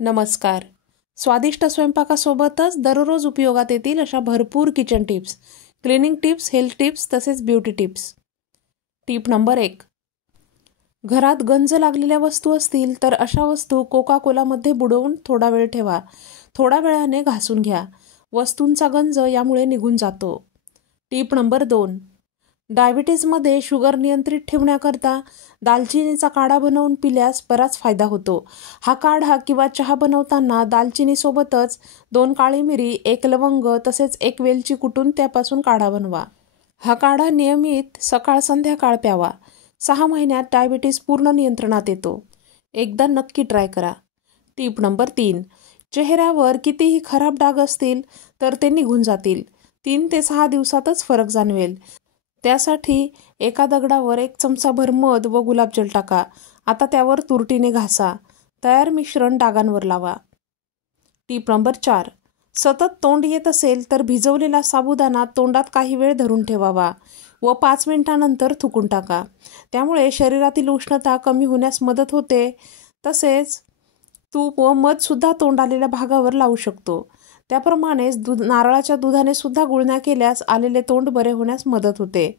नमस्कार. स्वादिष्ट स्वयंपाकासोबतच दररोज उपयोगात येतील अशा भरपूर kitchen tips, cleaning tips, health tips तसेच ब्युटी टिप्स. Tip number 1. घरात गंज लागलेल्या वस्तू असतील तर अशा वस्तू कोका कोलामध्ये बुडवून थोडा वेळ ठेवा. थोड्या वेळाने घासून घ्या. वस्तूंचा गंज यामुळे निघून जातो. Tip number 2. डायबिटीजमध्ये शुगर नियंत्रित ठेवण्याकरता दालचिनीचा काढा बनवून पिल्यास बराच फायदा होतो. हा काढा किंवा चहा बनवताना दालचिनीसोबतच 2 काळी मिरी, 1 लवंग तसेच 1 वेलची कुटून त्यापासून काढा बनवा. हा काढा नियमित सकाळ संध्याकाळ प्यावा. 6 महिन्यात डायबिटीज पूर्ण नियंत्रणात येतो. एकदा नक्की ट्राय करा. Tip number 3. चेहऱ्यावर कितीही खराब डाग असतील तर ते निघून जातील. 3 ते 6 दिवसातच फरक जाणवेल. त्यासाठी एका दगडावर 1 चमचाभर मध व गुलाबजल टाका. आता त्यावर तुरटीने घासा. तयार मिश्रण डागांवर लावा. Tip number 4. सतत तोंड येत असेल तर भिजवलेला साबुदाणा तोंडात काही वेळ धरून ठेवावा व 5 मिनिटांनंतर थुकून टाका. त्यामुळे शरीरातील उष्णता कमी होण्यास मदत होते. तसेच तूप व मधसुद्धा तोंडालेल्या भागावर लावू शकतो. त्याप्रमाणेच नारळाच्या दुधाने सुद्धा गुळण्या केल्यास आलेले तोंड बरे होण्यास मदत होते.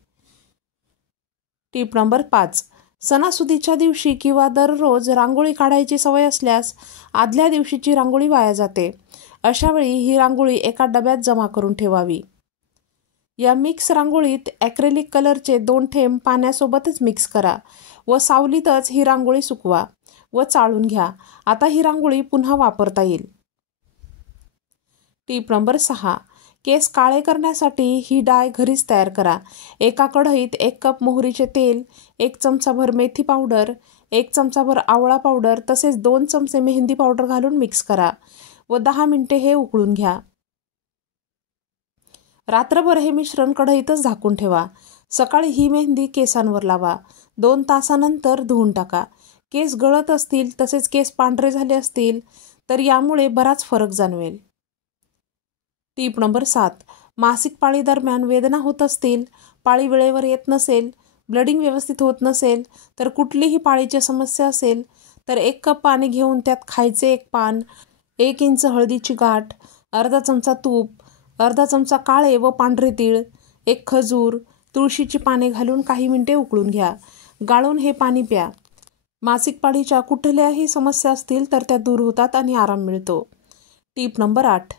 Tip number 5. सणासुदीच्या दिवशी किंवा दररोज रांगोळी काढायची सवय असल्यास आदल्या दिवशीची रांगोळी वाया जाते. अशावेळी ही रांगोळी एका डब्यात जमा करून ठेवावी. या मिक्स रांगोळीत ॲक्रेलिक कलरचे 2 थेंब पाण्यासोबतच मिक्स करा व सावलीतच ही रांगोळी सुकवा व चाळून घ्या. आता ही रांगोळी पुन्हा वापरता येईल. Tip number 6. केस काळे करण्यासाठी ही डाय घरीच तयार करा. एका कढईत 1 कप मोहरीचे तेल, 1 चमचाभर मेथी पावडर, 1 चमचाभर आवळा पावडर तसेच 2 चमचे मेहंदी पावडर घालून मिक्स करा व 10 मिनिटे हे उकळून घ्या. रात्रभर हे मिश्रण कढईतच झाकून ठेवा. सकाळी ही मेहंदी केसांवर लावा. 2 तासानंतर धुवून टाका. केस गळत असतील तसेच केस पांढरे झाले असतील तर यामुळे बराच फरक जाणवेल. Tip number 7. मासिक पाळी दरम्यान वेदना होत असतील, पाळी वेळेवर येत नसेल, ब्लडिंग व्यवस्थित होत नसेल तर कुठलीही पाळीची समस्या असेल तर 1 कप पाणी घेऊन त्यात खायचे 1 पान, 1 इंच हळदीची गाठ, अर्धा चमचा तूप, अर्धा चमचा काळे व पांढरे तीळ, 1 खजूर, तुळशीची पाने घालून काही मिनिटे उकळून घ्या. गाळून हे पाणी प्या. मासिक पाळीच्या कुठल्याही समस्या असतील तर त्या दूर होतात आणि आराम मिळतो. Tip number 8.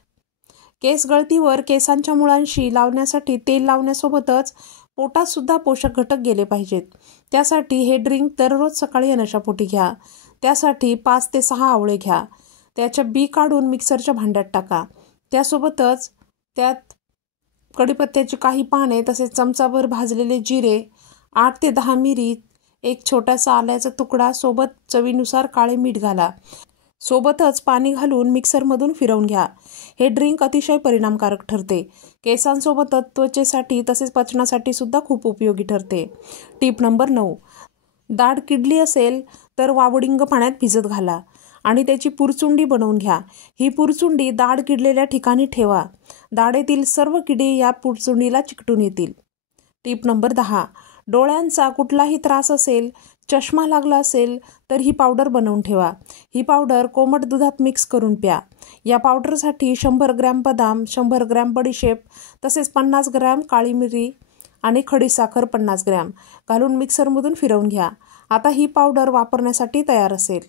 केस गळतीवर केसांच्या मुळांशी लावण्यासाठी तेल लावण्यासोबतच पोटात सुद्धा पोषक घटक गेले पाहिजेत. त्यासाठी हे ड्रिंक दररोज सकाळी अनशापोटी घ्या. त्यासाठी 5 ते 6 आवळे घ्या. त्याच्या बी काढून मिक्सरच्या भांड्यात टाका. त्यासोबतच त्यात कढीपत्त्याची काही पाने तसेच चमचाभर भाजलेले जिरे, 8 ते 10 मिरी, 1 छोटासा आल्याचा तुकडा सोबत चवीनुसार काळे मीठ घाला. सोबतच पाणी घालून मिक्सरमधून फिरवून घ्या. हे ड्रिंक अतिशय परिणामकारक ठरते. केसांसोबतच त्वचेसाठी तसेच पचनासाठी सुद्धा खूप उपयोगी ठरते. Tip number 9. दाढ किडली असेल तर वावडिंग पाण्यात भिजत घाला आणि त्याची पुरचुंडी बनवून घ्या. ही पुरचुंडी दाढ किडलेल्या ठिकाणी ठेवा. दाढेतील सर्व किडे या पुरचुंडीला चिकटून येतील. Tip number 10. डोळ्यांचा कुठलाही त्रास असेल, चष्मा लागला असेल तर ही पावडर बनवून ठेवा. ही पावडर कोमट दुधात मिक्स करून प्या. या पावडरसाठी 100 ग्रॅम बदाम, 100 ग्रॅम बडीशेप तसेच 50 ग्रॅम काळी मिरी आणि खडीसाखर 50 ग्रॅम घालून मिक्सरमधून फिरवून घ्या. आता ही पावडर वापरण्यासाठी तयार असेल.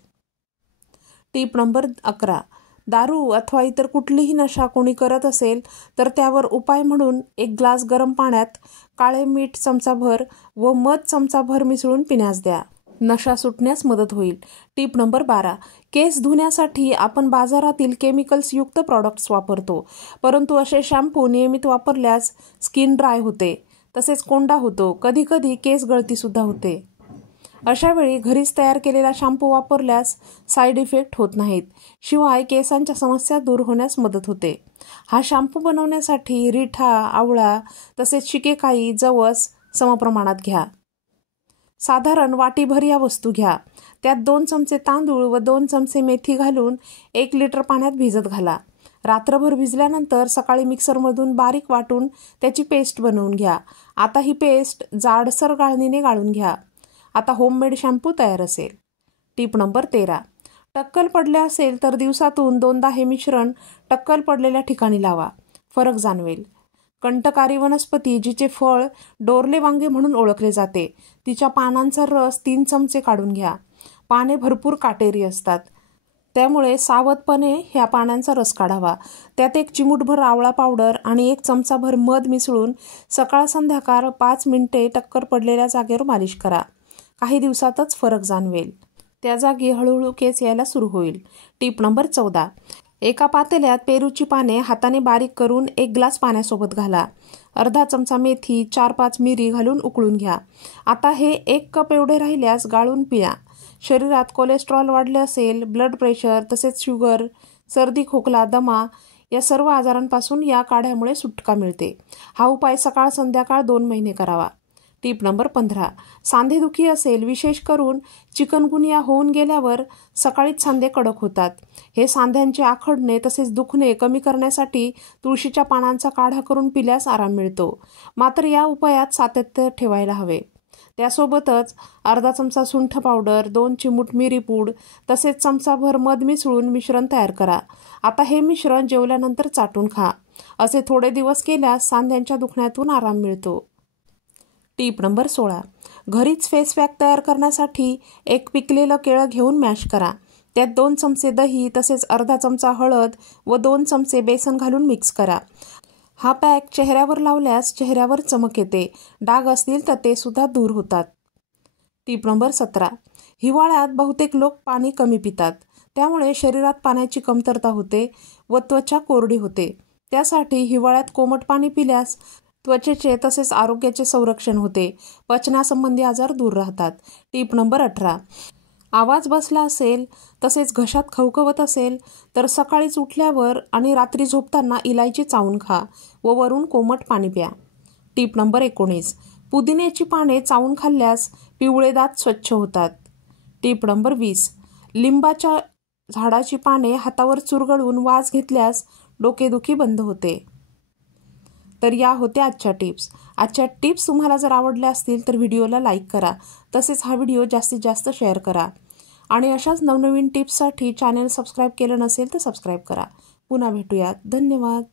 Tip number 11. दारू अथवा इतर कुठलीही नशा कोणी करत असेल तर त्यावर उपाय म्हणून 1 ग्लास गरम पाण्यात काळे मीठ चमचाभर व मध चमचाभर मिसळून पिण्यास द्या. नशा सुटण्यास मदत होईल. Tip number 12. केस धुण्यासाठी आपण बाजारातील केमिकल्सयुक्त प्रॉडक्ट्स वापरतो. परंतु असे शॅम्पू नियमित वापरल्यास स्किन ड्राय होते तसेच कोंडा होतो. कधीकधी केस गळतीसुद्धा होते. अशावेळी घरीच तयार केलेला शॅम्पू वापरल्यास साईड इफेक्ट होत नाहीत. शिवाय केसांच्या समस्या दूर होण्यास मदत होते. हा शॅम्पू बनवण्यासाठी रिठा, आवळा तसेच शिकेकाई, जवस समप्रमाणात घ्या. साधारण वाटीभर या वस्तू घ्या. त्यात 2 चमचे तांदूळ व 2 चमचे मेथी घालून 1 लिटर पाण्यात भिजत घाला. रात्रभर भिजल्यानंतर सकाळी मिक्सरमधून बारीक वाटून त्याची पेस्ट बनवून घ्या. आता ही पेस्ट जाडसर गाळणीने गाळून घ्या. आता होममेड शॅम्पू तयार असेल. Tip number 13. टक्कल पडले असेल तर दिवसातून 2दा हे मिश्रण टक्कल पडलेल्या ठिकाणी लावा, फरक जाणवेल. कंटकारी वनस्पती, जिचे फळ डोरले वांगे म्हणून ओळखले जाते, तिच्या पानांचा रस 3 चमचे काढून घ्या. पाने भरपूर काटेरी असतात, त्यामुळे सावधपणे ह्या पानांचा रस काढावा. त्यात 1 चिमूटभर आवळा पावडर आणि 1 चमचाभर मध मिसळून सकाळ संध्याकाळ 5 मिनिटे टक्कर पडलेल्या जागेवर मालिश करा. काही दिवसातच फरक जाणवेल. त्या जागी हळूहळू केस यायला सुरू होईल. टीप नंबर 14. एका पातेल्यात पेरूची पाने हाताने बारीक करून 1 ग्लास पाण्यासोबत घाला. अर्धा चमचा मेथी, 4-5 मिरी घालून उकळून घ्या. आता हे 1 कप एवढे राहिल्यास गाळून पिया. शरीरात कोलेस्ट्रॉल वाढले असेल, ब्लड प्रेशर, तसेच शुगर, सर्दी, खोकला, दमा या सर्व आजारांपासून या काढ्यामुळे सुटका मिळते. हा उपाय सकाळ संध्याकाळ 2 महिने करावा. टीप नंबर 15. सांधेदुखी असेल, विशेष करून चिकनगुनिया होऊन गेल्यावर सकाळीच सांधे कडक होतात. हे सांध्यांचे आखडणे तसेच दुखणे कमी करण्यासाठी तुळशीच्या पानांचा काढा करून पिल्यास आराम मिळतो. मात्र या उपायात सातत्य ठेवायला हवे. त्यासोबतच अर्धा चमचा सुंठ पावडर, 2 चिमूट मिरी पूड तसेच चमचाभर मध मिसळून मिश्रण तयार करा. आता हे मिश्रण जेवल्यानंतर चाटून खा. असे थोडे दिवस केल्यास सांध्यांच्या दुखण्यातून आराम मिळतो. टीप नंबर 16. घरीच फेस पॅक तयार करण्यासाठी 1 पिकलेलं केळं घेऊन मॅश करा. त्यात 2 चमचे दही तसेच अर्धा चमचा हळद व 2 चमचे बेसन घालून मिक्स करा. हा पॅक चेहऱ्यावर लावल्यास चेहऱ्यावर चमक येते. डाग असतील तर ते सुद्धा दूर होतात. टीप नंबर 17. हिवाळ्यात बहुतेक लोक पाणी कमी पितात, त्यामुळे शरीरात पाण्याची कमतरता होते व त्वचा कोरडी होते. त्यासाठी हिवाळ्यात कोमट पाणी पिल्यास त्वचेचे तसेच आरोग्याचे संरक्षण होते. पचनासंबंधी आजार दूर राहतात. टीप नंबर 18. आवाज बसला असेल तसेच घशात खवखवत असेल तर सकाळीच उठल्यावर आणि रात्री झोपताना इलायची चावून खा व वरून कोमट पाणी प्या. टीप नंबर 19. पुदिन्याची पाने चावून खाल्ल्यास पिवळे दात स्वच्छ होतात. टीप नंबर 20. लिंबाच्या झाडाची पाने हातावर चुरगळून वास घेतल्यास डोकेदुखी बंद होते. तर या होत्या आजच्या टिप्स. आजच्या टिप्स तुम्हाला जर आवडल्या असतील तर व्हिडिओला लाईक करा. तसेच हा व्हिडिओ जास्तीत जास्त शेअर करा. आणि अशाच नवनवीन टिप्ससाठी चॅनेल सबस्क्राईब केलं नसेल तर सबस्क्राईब करा. पुन्हा भेटूयात. धन्यवाद.